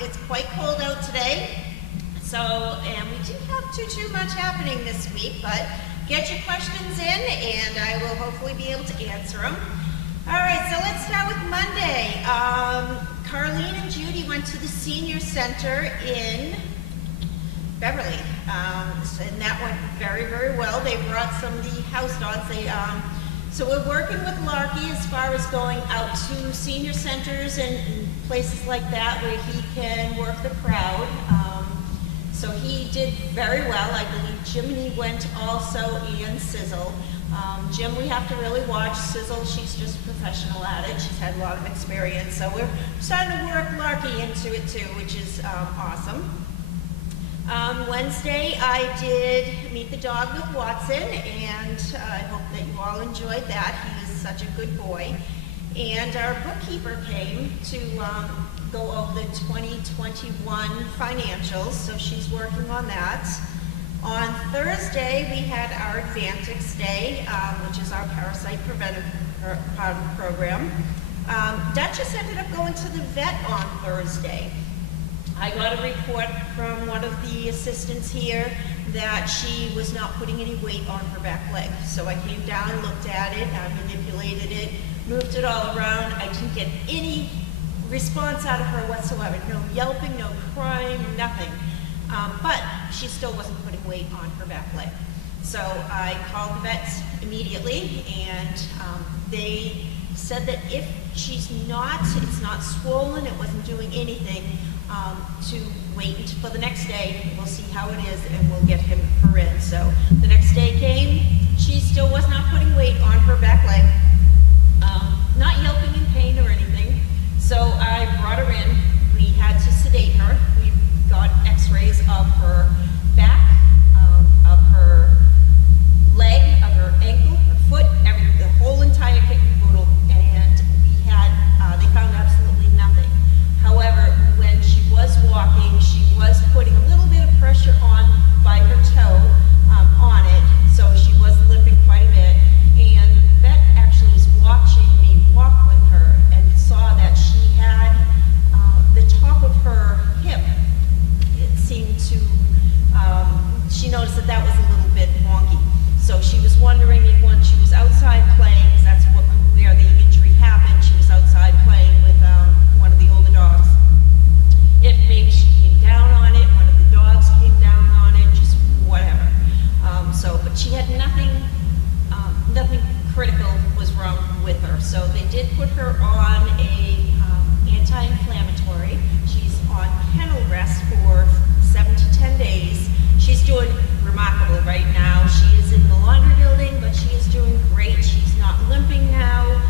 It's quite cold out today, and we didn't have too much happening this week, but get your questions in and I will hopefully be able to answer them. All right, so let's start with Monday. Carlene and Judy went to the senior center in Beverly, and that went very well. They brought some of the house dogs. So we're working with Larky as far as going out to senior centers and places like that where he can work the crowd. So he did very well. I believe Jiminy went also, and Sizzle. Jim, we have to really watch. Sizzle, she's just a professional at it. She's had a lot of experience. So we're starting to work Larky into it too, which is awesome. Wednesday, I did meet the dog with Watson, and I hope that you all enjoyed that. He is such a good boy. And our bookkeeper came to go over the 2021 financials, so she's working on that. On Thursday, we had our Advantix Day, which is our parasite preventive part of the program. Duchess ended up going to the vet on Thursday. I got a report from one of the assistants here that she was not putting any weight on her back leg. So I came down, looked at it, I manipulated it, moved it all around. I didn't get any response out of her whatsoever. No yelping, no crying, nothing. But she still wasn't putting weight on her back leg. So I called the vets immediately, and they said that if it's not swollen, it wasn't doing anything, to wait for the next day. We'll see how it is, and we'll get her in. So the next day came, she still was not putting weight on her back leg, not yelping in pain or anything. So I brought her in. We had to sedate her. We got x-rays of her back, of her leg, of her ankle, her foot, the whole entire kit and caboodle, and they found absolutely nothing. However, when she was walking, she was putting a little bit of pressure on by her toe on it, so she was limping quite a bit. And the vet actually was watching me walk with her and saw that she had the top of her hip. It seemed to, she noticed that was a little bit wonky. So she was wondering if when she was outside playing, because that's where the injury happened, she was outside playing with one of the older dogs, if maybe she came down on it, one of the dogs came down on it, just whatever. But she had nothing critical was wrong with her. So they did put her on a anti-inflammatory. She's on kennel rest for 7 to 10 days. She's doing remarkable right now. She is in the laundry building, but she is doing great. She's not limping now.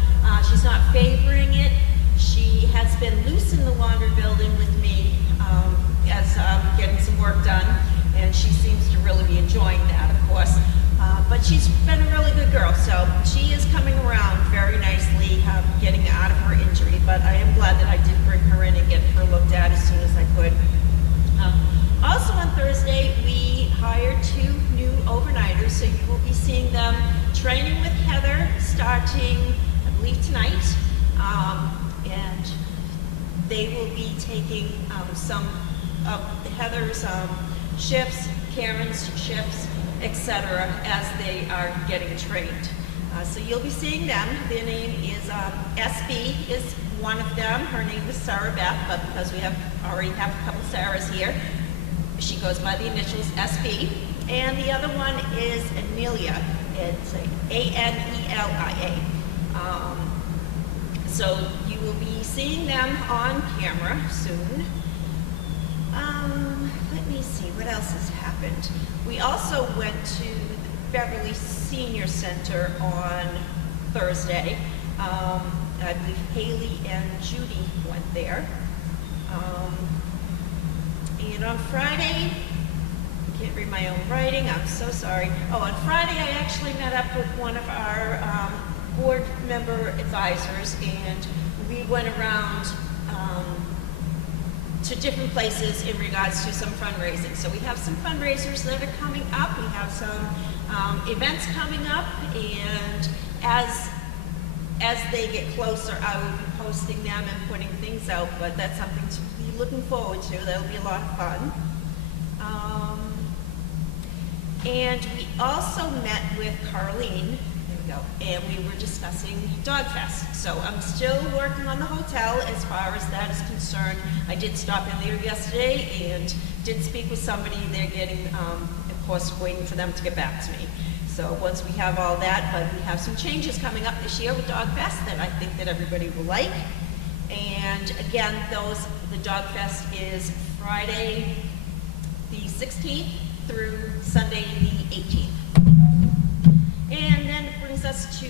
She's not favoring it. She has been loose in the laundry building with me as getting some work done, and she seems to really be enjoying that, of course. But she's been a really good girl, so she is coming around very nicely, getting out of her injury. But I am glad that I did bring her in and get her looked at as soon as I could. Also on Thursday, we hired 2 new overnighters, so you will be seeing them training with Heather starting, I believe, tonight. And they will be taking some of Heather's shifts, Karen's shifts, etc., as they are getting trained. So you'll be seeing them. Their name is SB is one of them. Her name is Sarah Beth, but because we already have a couple Sarahs here, she goes by the initials SB. And the other one is Anelia. It's A-N-E-L-I-A. So you will be seeing them on camera soon. Let me see, what else has happened? We also went to the Beverly Senior Center on Thursday. I believe Haley and Judy went there. And on Friday, I can't read my own writing, I'm so sorry. Oh, on Friday I actually met up with one of our board member advisors, and we went around to different places in regards to some fundraising. So we have some fundraisers that are coming up, we have some events coming up, and as as they get closer, I will be posting them and putting things out, but that's something to be looking forward to. That'll be a lot of fun. And we also met with Carlene, there we go, and we were discussing Dog Fest. So I'm still working on the hotel as far as that is concerned. I did stop in there yesterday and did speak with somebody. They're getting, of course, waiting for them to get back to me. So once we have all that, but we have some changes coming up this year with Dog Fest that I think that everybody will like. And again, the Dog Fest is Friday the 16th through Sunday the 18th. And then it brings us to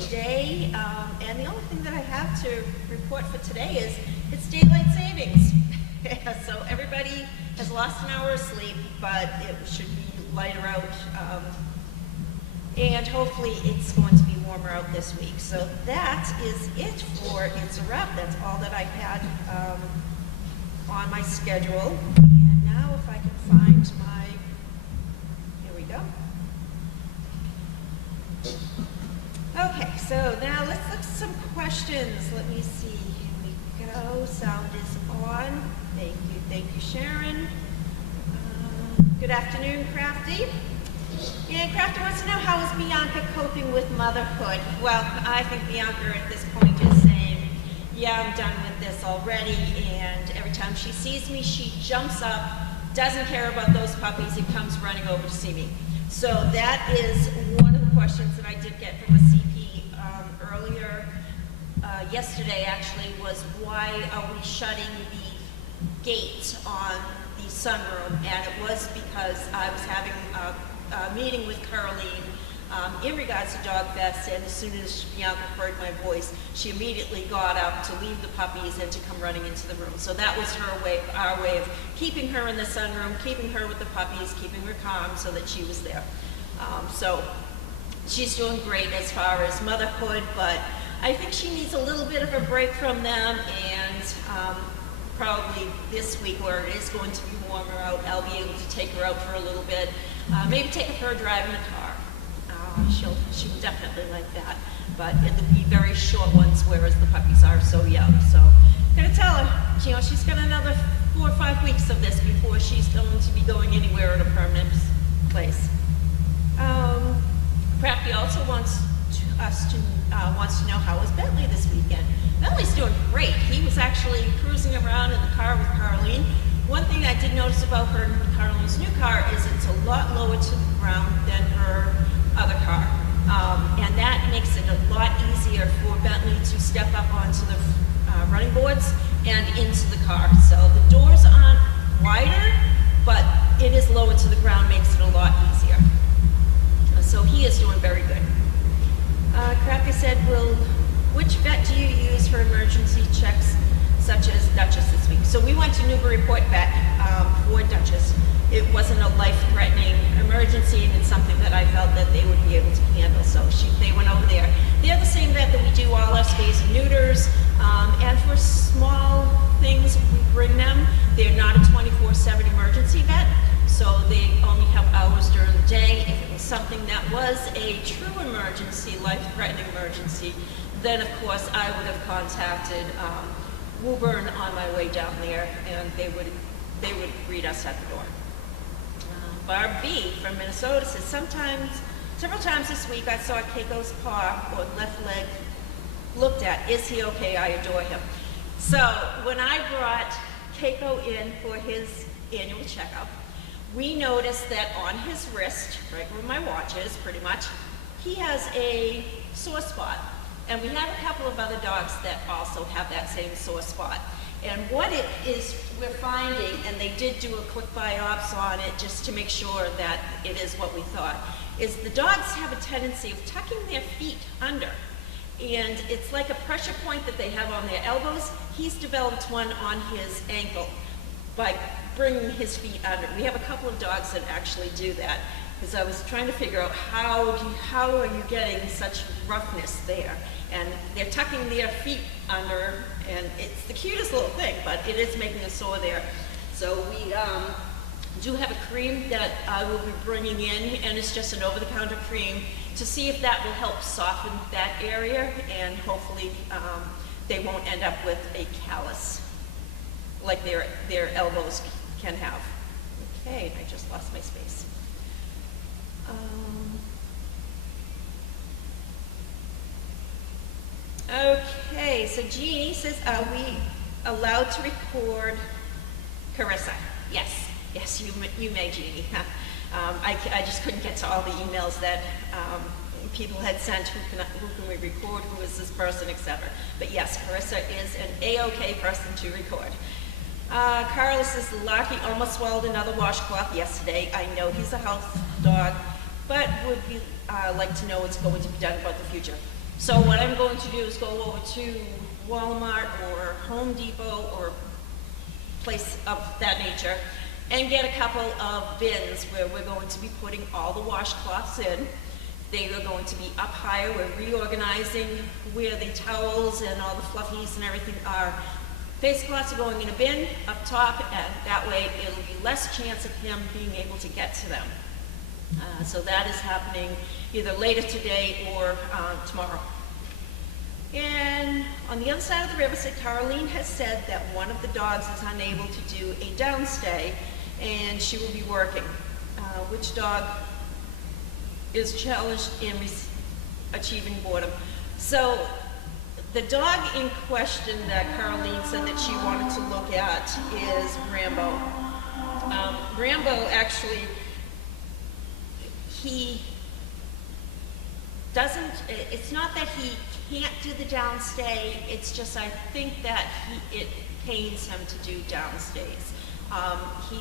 today, and the only thing that I have to report for today is it's daylight savings. So everybody has lost an hour of sleep, but it should be lighter out, and hopefully it's going to be warmer out this week. So that is it for It's a Wrap. That's all that I had on my schedule. And now if I can find my, here we go. Okay, so now let's look at some questions. Let me see, here we go. Sound is on. Thank you, Sharon. Good afternoon, Crafty. And Crafty wants to know, how is Bianca coping with motherhood? Well, I think Bianca at this point is saying, yeah, I'm done with this already, and every time she sees me, she jumps up, doesn't care about those puppies, and comes running over to see me. So that is one of the questions that I did get from a CP earlier, yesterday actually, was why are we shutting the gate on the sunroom? And it was because I was having a meeting with Caroline in regards to Dog Fest, and as soon as Bianca heard my voice, she immediately got up to leave the puppies and to come running into the room. So that was our way of keeping her in the sunroom, keeping her with the puppies, keeping her calm so that she was there. So she's doing great as far as motherhood, but I think she needs a little bit of a break from them, and probably this week where it is going to be warmer out, I'll be able to take her out for a little bit. Maybe take her for a drive in the car. She would definitely like that, but it'll be very short ones, whereas the puppies are so young. So I'm gonna tell her, you know, she's got another 4 or 5 weeks of this before she's going to be going anywhere at a permanent place. Crafty also wants to know, how was Bentley this weekend? Bentley's doing great. He was actually cruising around in the car with Caroline. One thing I did notice about Caroline's new car is it's a lot lower to the ground than her other car. And that makes it a lot easier for Bentley to step up onto the running boards and into the car. So the doors aren't wider, but it is lower to the ground, makes it a lot easier. So he is doing very good. Crafty said, which vet do you use for emergency checks such as Duchess this week? So we went to Newburyport Vet for Duchess. It wasn't a life-threatening emergency, and it's something that I felt that they would be able to handle. So they went over there. They're the same vet that we do all our spays and neuters. And for small things, we bring them. They're not a 24/7 emergency vet, so they only have hours during the day. If it was something that was a true emergency, life-threatening emergency, then of course I would have contacted Woburn on my way down there, and they would greet us at the door. Barb B from Minnesota says, several times this week I saw Keiko's paw or left leg looked at. Is he okay? I adore him. So when I brought Keiko in for his annual checkup, we noticed that on his wrist, right where my watch is pretty much, he has a sore spot. And we have a couple of other dogs that also have that same sore spot. And what it is we're finding, and they did do a quick biopsy on it just to make sure that it is what we thought, is the dogs have a tendency of tucking their feet under. And it's like a pressure point that they have on their elbows. He's developed one on his ankle by bringing his feet under. We have a couple of dogs that actually do that, because I was trying to figure out how are you getting such roughness there? And they're tucking their feet under, and it's the cutest little thing, but it is making a sore there. So we do have a cream that I will be bringing in, and it's just an over-the-counter cream, to see if that will help soften that area, and hopefully they won't end up with a callus like their elbows can have. Okay, I just lost my space. Okay, so Jeannie says, are we allowed to record Carissa? Yes, yes, you may, Jeannie. I just couldn't get to all the emails that people had sent, who can we record, who is this person, etc. But yes, Carissa is an A-OK person to record. Carla says, Larky almost swallowed another washcloth yesterday. I know he's a house dog, but would you like to know what's going to be done about the future? So what I'm going to do is go over to Walmart or Home Depot or place of that nature and get a couple of bins where we're going to be putting all the washcloths in. They are going to be up higher. We're reorganizing where the towels and all the fluffies and everything are. Face cloths are going in a bin up top, and that way it'll be less chance of him being able to get to them. So that is happening either later today or tomorrow. And on the other side of the river, Caroline has said that one of the dogs is unable to do a downstay, and she will be working. Which dog is challenged in achieving boredom? So the dog in question that Caroline said that she wanted to look at is Rambo. Rambo actually, he doesn't, it's not that he can't do the downstay, it's just I think that it pains him to do downstays.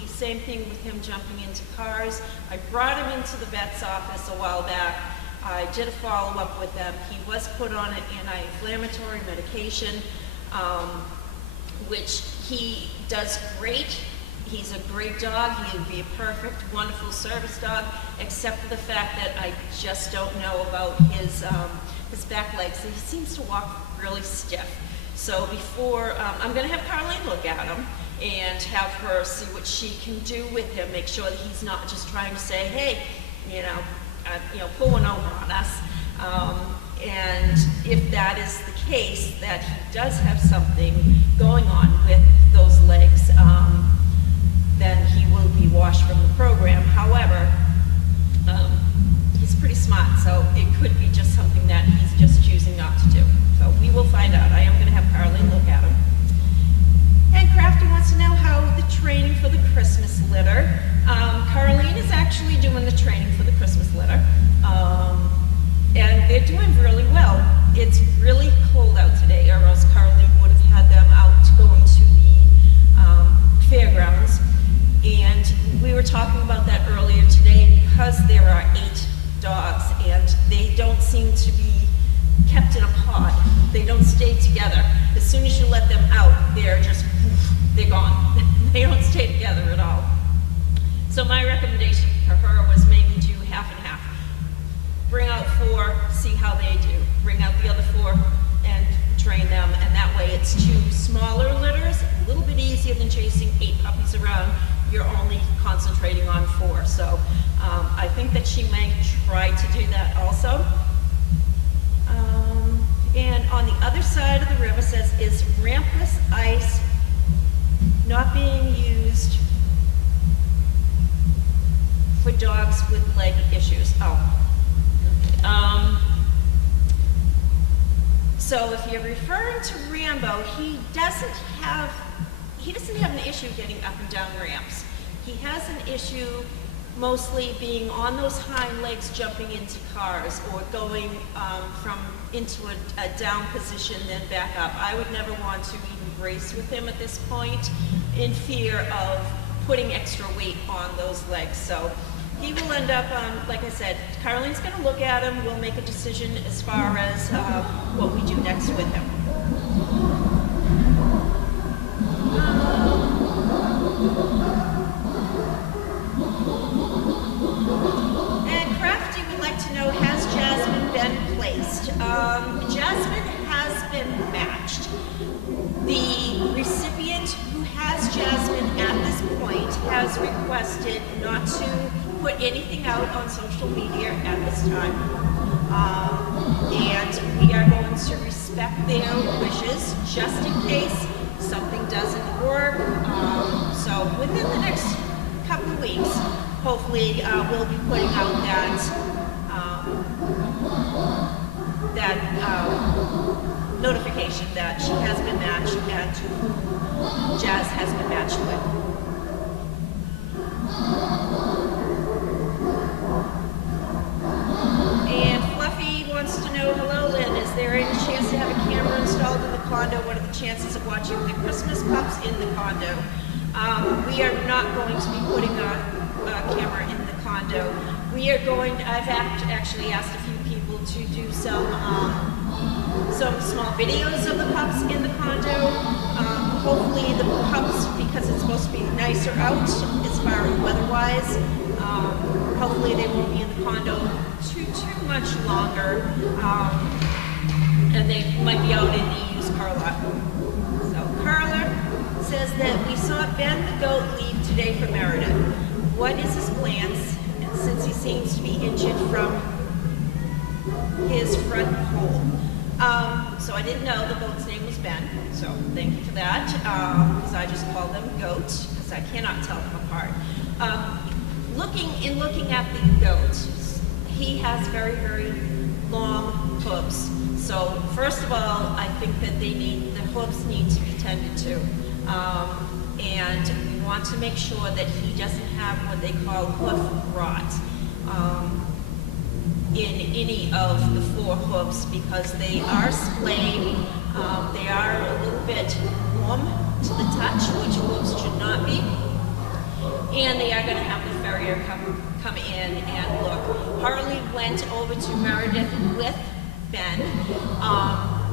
Same thing with him jumping into cars. I brought him into the vet's office a while back. I did a follow-up with them. He was put on an anti-inflammatory medication, which he does great. He's a great dog. He would be a perfect, wonderful service dog, except for the fact that I just don't know about his back legs. He seems to walk really stiff. So before, I'm going to have Caroline look at him and have her see what she can do with him, make sure that he's not just trying to say, hey, pull one over on us. And if that is the case, that he does have something going on with those legs, then he will be washed from the program. However, he's pretty smart, so it could be just something that he's just choosing not to do. So we will find out. I am going to have Caroline look at him. And Crafty wants to know how the training for the Christmas litter. Caroline is actually doing the training for the Christmas litter. And they're doing really well. It's really cold out today, or else Caroline would have had them out going to the fairgrounds. And we were talking about that earlier today, because there are 8 dogs and they don't seem to be kept in a pod. They don't stay together. As soon as you let them out, they're gone. They don't stay together at all. So my recommendation for her was maybe do half and half. Bring out 4, see how they do. Bring out the other 4 and train them, and that way it's 2 smaller litters, a little bit easier than chasing 8 puppies around. You're only concentrating on 4. So I think that she may try to do that also. And on the other side of the river says, is rampless ice not being used for dogs with leg issues? So if you're referring to Rambo, he doesn't have an issue getting up and down ramps. He has an issue mostly being on those hind legs, jumping into cars, or going into a down position, then back up. I would never want to even brace with him at this point, in fear of putting extra weight on those legs. So he will end up on, like I said, Caroline's going to look at him. We'll make a decision as far as what we do next with him. And Crafty would like to know, has Jasmine been placed? Jasmine has been matched. The recipient who has Jasmine at this point has requested not to put anything out on social media at this time. And we are going to respect their wishes just in case something doesn't work. So within the next couple of weeks, hopefully we'll be putting out that notification that she has been matched and to whom Jazz has been matched with. And Fluffy wants to know, hello Lynn, is there any chance to have a camera installed in the condo? What are the chances of watching the Christmas pups in the condo? We are not going to be putting a camera in the condo. We are going to, I've actually asked a few people to do some small videos of the pups in the condo. Hopefully the pups, because it's supposed to be nicer out as far as weather-wise, hopefully they won't be in the condo too much longer, and they might be out in the used car lot. So Carla says that we saw Ben the goat leave today for Meredith. What is his plans, since he seems to be injured from his front pole? So I didn't know the goat's name was Ben, so thank you for that, because I just call them goats, because I cannot tell them apart. Looking at the goat, he has very, very long hooves. So first of all, I think that the hooves need to be tended to. And we want to make sure that he doesn't have what they call hoof rot in any of the 4 hooves, because they are splayed, they are a little bit warm to the touch, which hooves should not be, and they are going to have the farrier come in and look. Harley went over to Meredith with Ben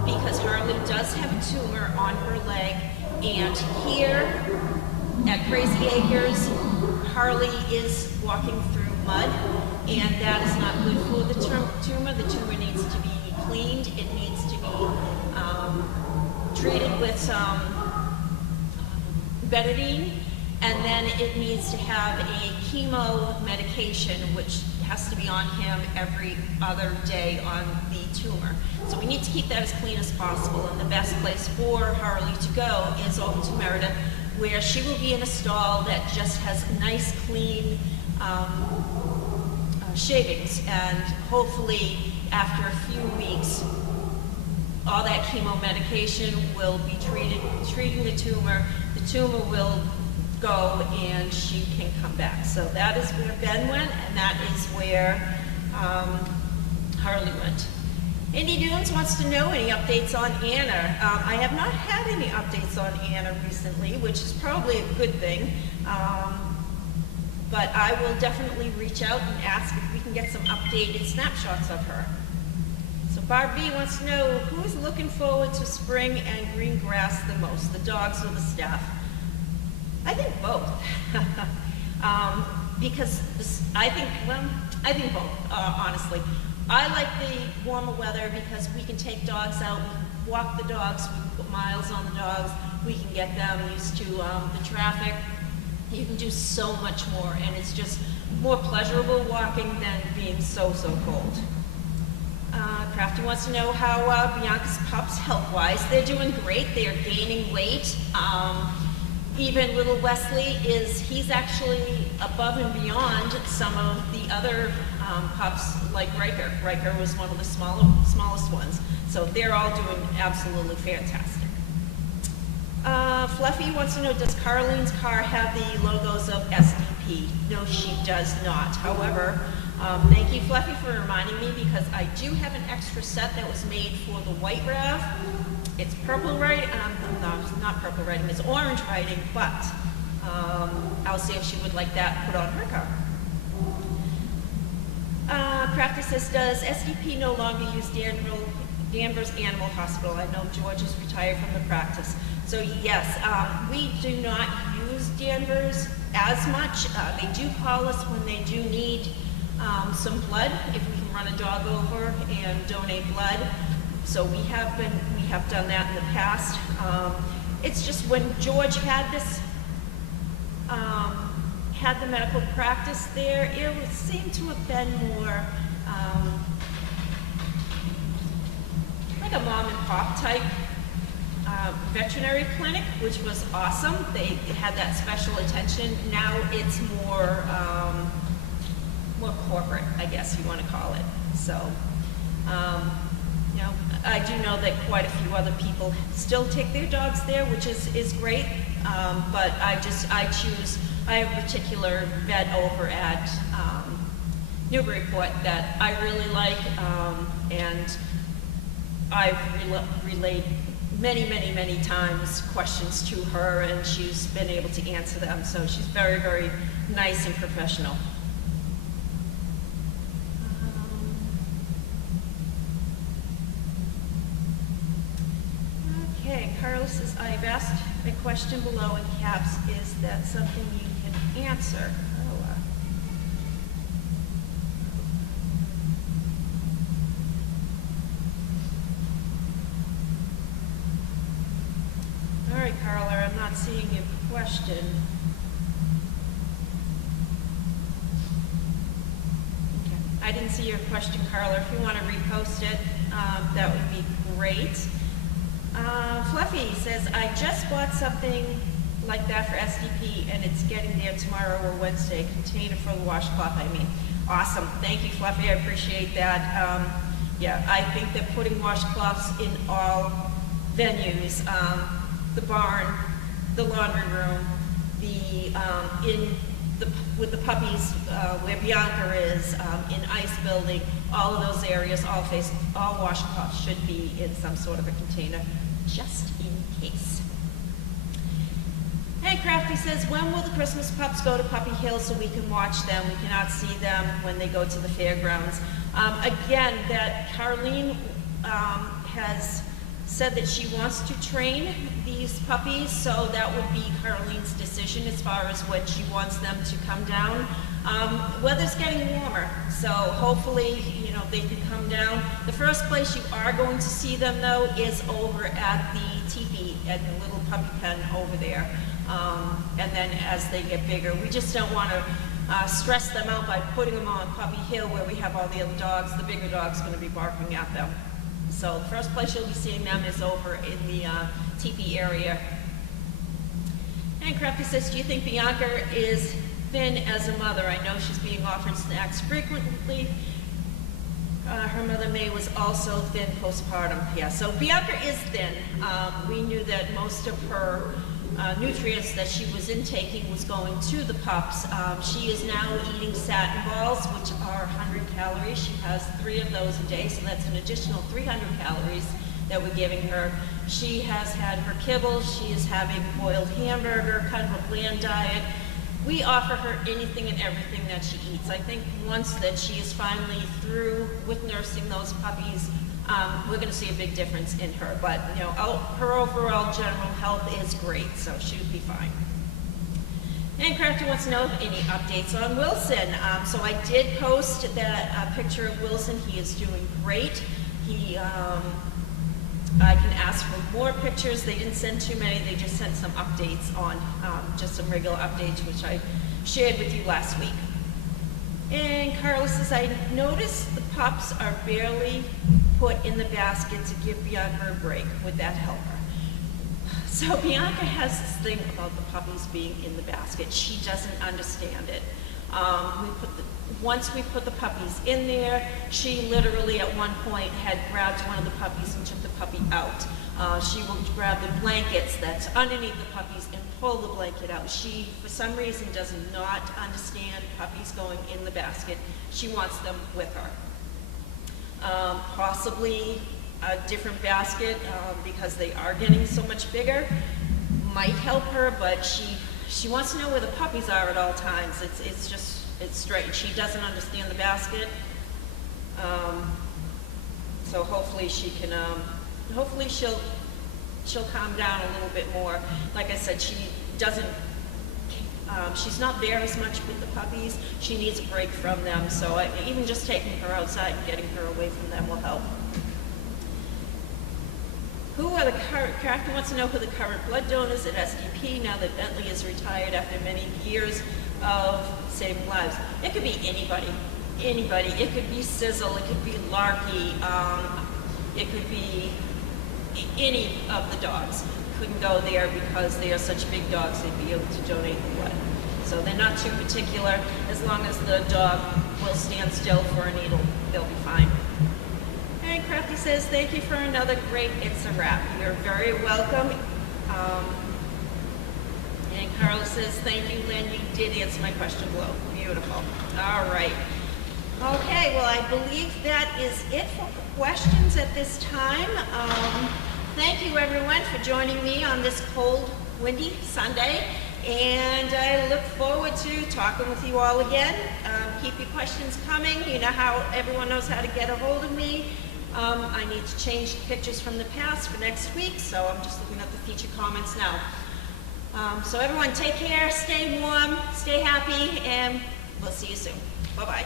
because Harley does have a tumor on her leg, and here at Crazy Acres, Harley is walking through mud, and that is not good for the tumor. The tumor needs to be cleaned. It needs to be treated with some betadine, and then it needs to have a chemo medication, which has to be on him every other day on the tumor. So we need to keep that as clean as possible, and the best place for Harley to go is over to Meredith, where she will be in a stall that just has nice, clean shavings, and hopefully after a few weeks, all that chemo medication will be treating the tumor. The tumor will go and she can come back. So that is where Ben went, and that is where Harley went. Indy Dunes wants to know any updates on Anna. I have not had any updates on Anna recently, which is probably a good thing. But I will definitely reach out and ask if we can get some updated snapshots of her. So Barb B wants to know, who is looking forward to spring and green grass the most, the dogs or the staff? I think both. Because I think both, honestly. I like the warmer weather because we can take dogs out, we can walk the dogs, we can put miles on the dogs, we can get them used to the traffic. You can do so much more, and it's just more pleasurable walking than being so cold. Crafty wants to know how Bianca's pups health-wise. They're doing great. They're gaining weight. Even little Wesley he's actually above and beyond some of the other pups, like Riker. Riker was one of the smallest ones. So they're all doing absolutely fantastic. Fluffy wants to know, does Carlene's car have the logos of SDP? No, she does not. However, thank you, Fluffy, for reminding me, because I do have an extra set that was made for the white RAV. It's purple writing, no, it's not purple writing, it's orange writing, but I'll see if she would like that put on her car. Crafty says, does SDP no longer use Danvers Animal Hospital? I know George is retired from the practice. So yes, we do not use Danvers as much. They do call us when they do need some blood, if we can run a dog over and donate blood. So we have done that in the past. It's just when George had had the medical practice there, it seemed to have been more like a mom and pop type veterinary clinic, which was awesome. They had that special attention. Now it's more corporate, I guess you want to call it. So, you know, I do know that quite a few other people still take their dogs there, which is great. But I have a particular vet over at Newburyport that I really like, and I've relayed many times questions to her, and she's been able to answer them. So she's very nice and professional. Okay, Carlos says, I've asked a question below in caps. Is that something you can answer? All right, Carla, I'm not seeing your question. Okay. I didn't see your question, Carla. If you want to repost it, that would be great. Fluffy says, I just bought something like that for SDP, and it's getting there tomorrow or Wednesday. Container for the washcloth, I mean. Awesome. Thank you, Fluffy. I appreciate that. Yeah, I think that putting washcloths in all venues, the barn, the laundry room, with the puppies, where Bianca is, in ice building, all of those areas, all washcloths should be in some sort of a container, just in case. Hey, Crafty says, when will the Christmas pups go to Puppy Hill so we can watch them? We cannot see them when they go to the fairgrounds. Again, that Carlene has said that she wants to train these puppies, so that would be Carlene's decision as far as when she wants them to come down. Weather's getting warmer, so hopefully, you know, they can come down. The first place you are going to see them, though, is over at the teepee, at the little puppy pen over there. And then as they get bigger, we just don't want to stress them out by putting them on Puppy Hill where we have all the other dogs. The bigger dog's going to be barking at them. So the first place you'll be seeing them is over in the teepee area. And Crafty says, do you think Bianca is thin as a mother? I know she's being offered snacks frequently. Her mother May was also thin postpartum. Yeah, so Bianca is thin. We knew that most of her nutrients that she was intaking was going to the pups. She is now eating satin balls, which are 100 calories. She has 3 of those a day, so that's an additional 300 calories that we're giving her. She has had her kibble. She is having boiled hamburger, kind of a bland diet. We offer her anything and everything that she eats. I think once that she is finally through with nursing those puppies, we're going to see a big difference in her. But, you know, her overall general health is great, so she would be fine. And Crafty wants to know if any updates on Wilson. So I did post that picture of Wilson. He is doing great. I can ask for more pictures. They didn't send too many. They just sent some updates on, just some regular updates, which I shared with you last week. And Carlos says, I noticed the pups are barely put in the basket to give Bianca a break. Would that help her? So Bianca has this thing about the puppies being in the basket. She doesn't understand it. Once we put the puppies in there, she literally at one point had grabbed one of the puppies and took the puppy out. She will grab the blankets that's underneath the puppies and pull the blanket out. She, for some reason, does not understand puppies going in the basket. She wants them with her. Possibly a different basket because they are getting so much bigger might help her, but she wants to know where the puppies are at all times. It's strange. She doesn't understand the basket. So hopefully she can, hopefully she'll calm down a little bit more. Like I said, she doesn't, she's not there as much with the puppies. She needs a break from them. So even just taking her outside and getting her away from them will help. Who are the current, Crafty wants to know who the current blood donors at SDP now that Bentley is retired after many years of saving lives. It could be anybody, anybody. It could be Sizzle, it could be Larky, it could be any of the dogs. Couldn't go there because they are such big dogs, they'd be able to donate the blood. So they're not too particular. As long as the dog will stand still for a needle, they'll be fine. And Crafty says, thank you for another great It's a Wrap. You're very welcome. And Carla says, thank you, Lynn. You did answer my question below. Beautiful. All right. Okay, well, I believe that is it for questions at this time. Thank you, everyone, for joining me on this cold, windy Sunday. And I look forward to talking with you all again. Keep your questions coming. You know how everyone knows how to get a hold of me. I need to change the pictures from the past for next week, so I'm just looking at the feature comments now. So everyone take care, stay warm, stay happy, and we'll see you soon. Bye-bye.